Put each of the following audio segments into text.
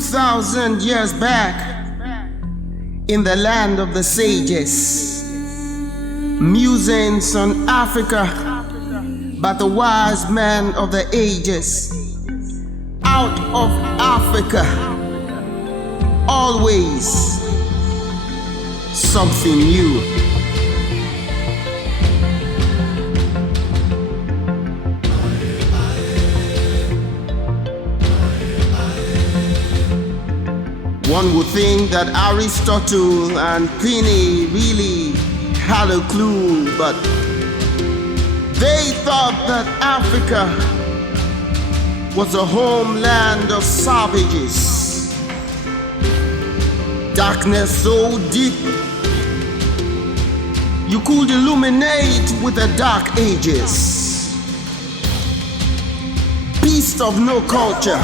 2,000 years back in the land of the sages. Musings on Africa by the wise men of the ages. Out of Africa, always something new. One would think that Aristotle and Pliny really had a clue, but they thought that Africa was a homeland of savages. Darkness so deep, you could illuminate with the dark ages. Beast of no culture,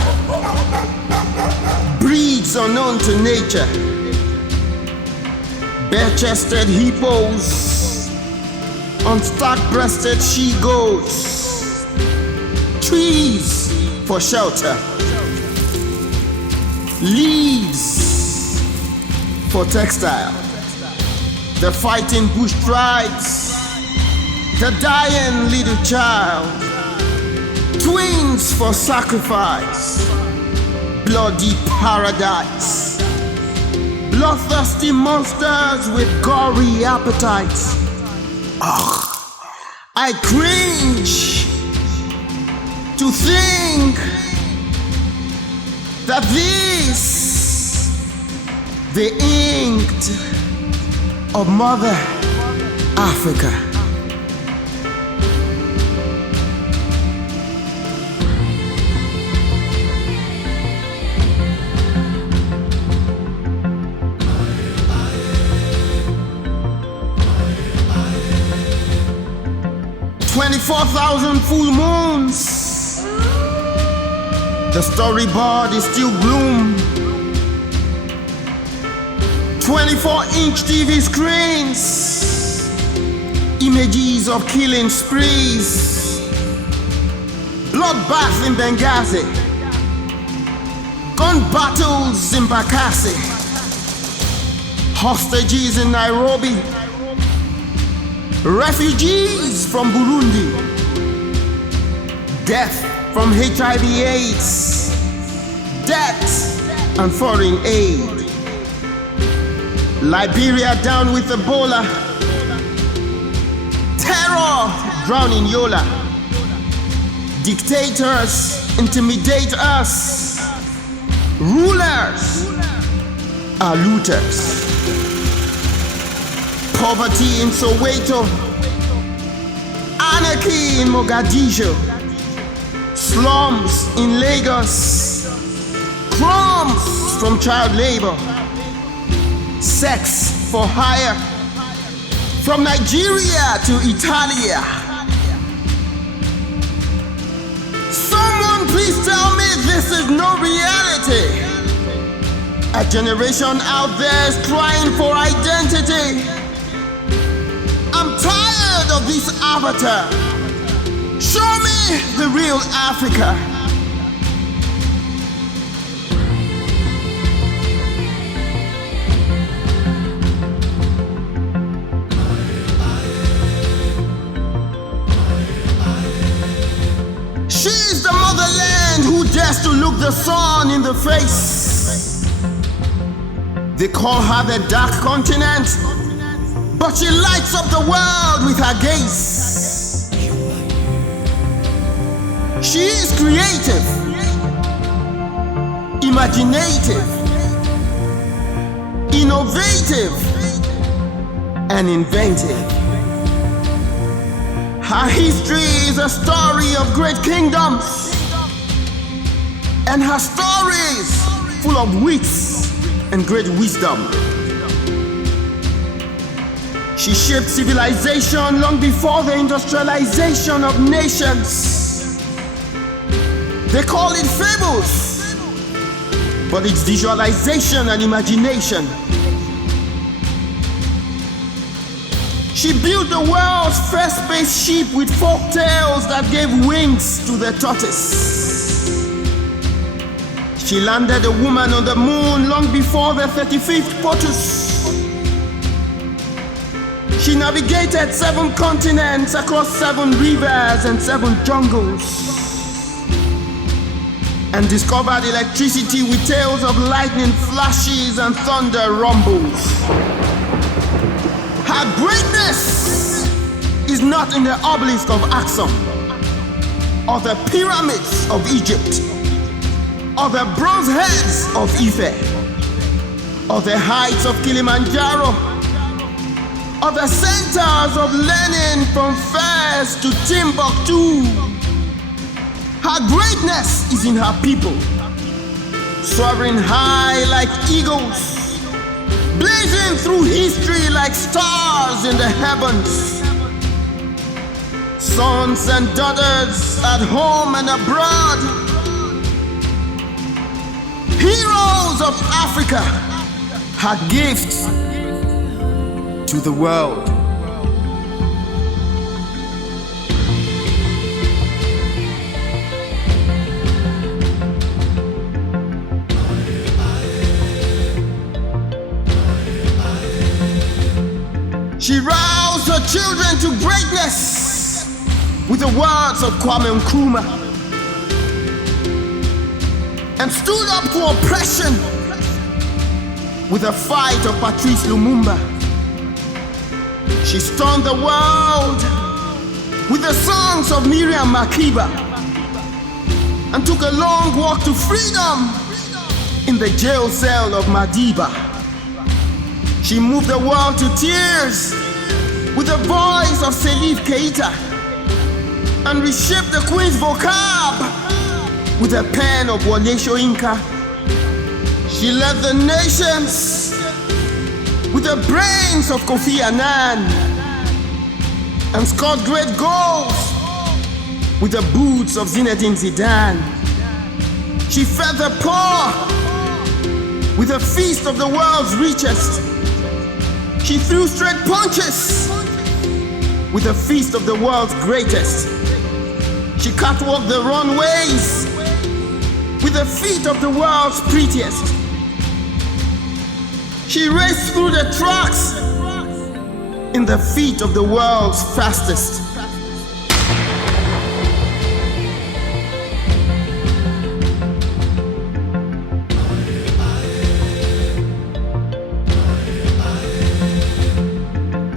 breeds unknown to nature. Bare-chested hippos, unstark-breasted she-goats, trees for shelter, leaves for textile, the fighting bush tribes, the dying little child, twins for sacrifice, bloody paradise, bloodthirsty monsters with gory appetites. Ugh, I cringe to think that this, the inked of Mother Africa. 24,000 full moons. The storyboard is still gloom. 24-inch TV screens. Images of killing sprees. Bloodbath in Benghazi. Gun battles in Bakassi. Hostages in Nairobi. Refugees from Burundi. Death from HIV/AIDS. Death and foreign aid. Liberia down with Ebola. Terror drowning Yola. Dictators intimidate us. Rulers are looters. Poverty in Soweto. Anarchy in Mogadishu. Slums in Lagos. Crumbs from child labor. Sex for hire. From Nigeria to Italia. Someone please tell me this is no reality. A generation out there is crying for identity. I'm tired of this avatar. Show me the real Africa. She's the motherland who dares to look the sun in the face. They call her the dark continent, but she lights up the world with her gaze. She is creative, imaginative, innovative, and inventive. Her history is a story of great kingdoms, and her stories full of wits and great wisdom. She shaped civilization long before the industrialization of nations. They call it fables, but it's visualization and imagination. She built the world's first spaceship with folk tales that gave wings to the tortoise. She landed a woman on the moon long before the 35th POTUS. She navigated 7 continents across 7 rivers and 7 jungles, and discovered electricity with tales of lightning flashes and thunder rumbles. Her greatness is not in the obelisk of Axum, or the pyramids of Egypt, or the bronze heads of Ife, or the heights of Kilimanjaro, or the centers of Lenin from Fez to Timbuktu. Her greatness is in her people, soaring high like eagles, blazing through history like stars in the heavens. Sons and daughters at home and abroad, heroes of Africa, her gifts to the world. She roused her children to greatness with the words of Kwame Nkrumah, and stood up to oppression with the fight of Patrice Lumumba. She stunned the world with the songs of Miriam Makeba, and took a long walk to freedom in the jail cell of Madiba. She moved the world to tears with the voice of Salif Keita, and reshaped the Queen's vocab with the pen of Wole Soyinka. She led the nations with the brains of Kofi Annan, and scored great goals with the boots of Zinedine Zidane. She fed the poor with the feast of the world's richest. She threw straight punches with the feast of the world's greatest. She catwalked the runways with the feet of the world's prettiest. She raced through the tracks in the feet of the world's fastest.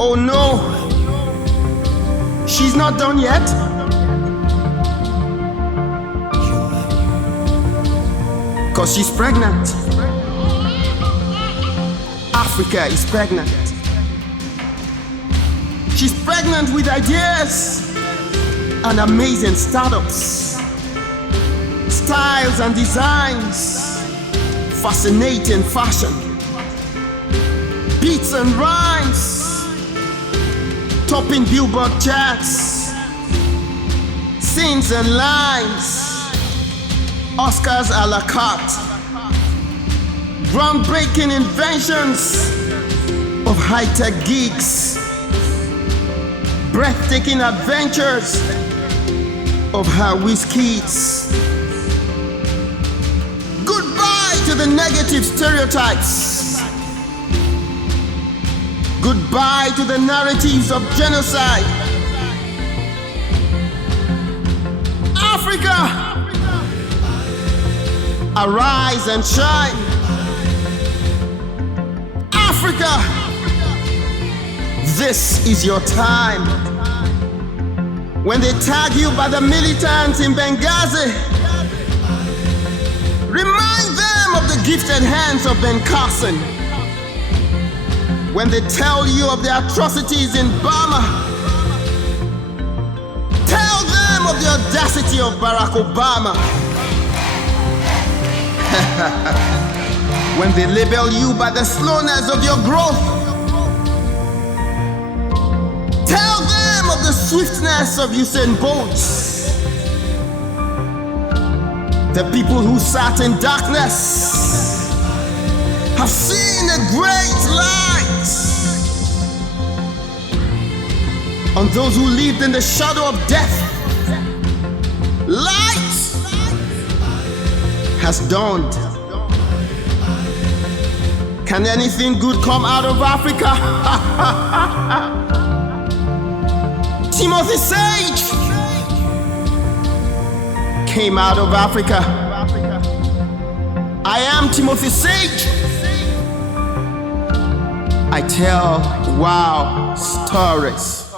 Oh no, she's not done yet. Cause she's pregnant. Africa is pregnant. She's pregnant with ideas and amazing startups, styles and designs, fascinating fashion, beats and rhymes, topping Billboard charts, scenes and lines, Oscars a la carte, groundbreaking inventions of high-tech geeks, breathtaking adventures of her whiz-kids. Goodbye to the negative stereotypes. Goodbye to the narratives of genocide. Africa, arise and shine. Africa, this is your time. When they tag you by the militants in Benghazi, remind them of the gifted hands of Ben Carson. When they tell you of the atrocities in Burma, tell them of the audacity of Barack Obama. When they label you by the slowness of your growth, tell them of the swiftness of Usain Bolt. The people who sat in darkness have seen a great light. On those who lived in the shadow of death, light has dawned. Can anything good come out of Africa? Timothy Sage came out of Africa. I am Timothy Sage. I tell wow stories.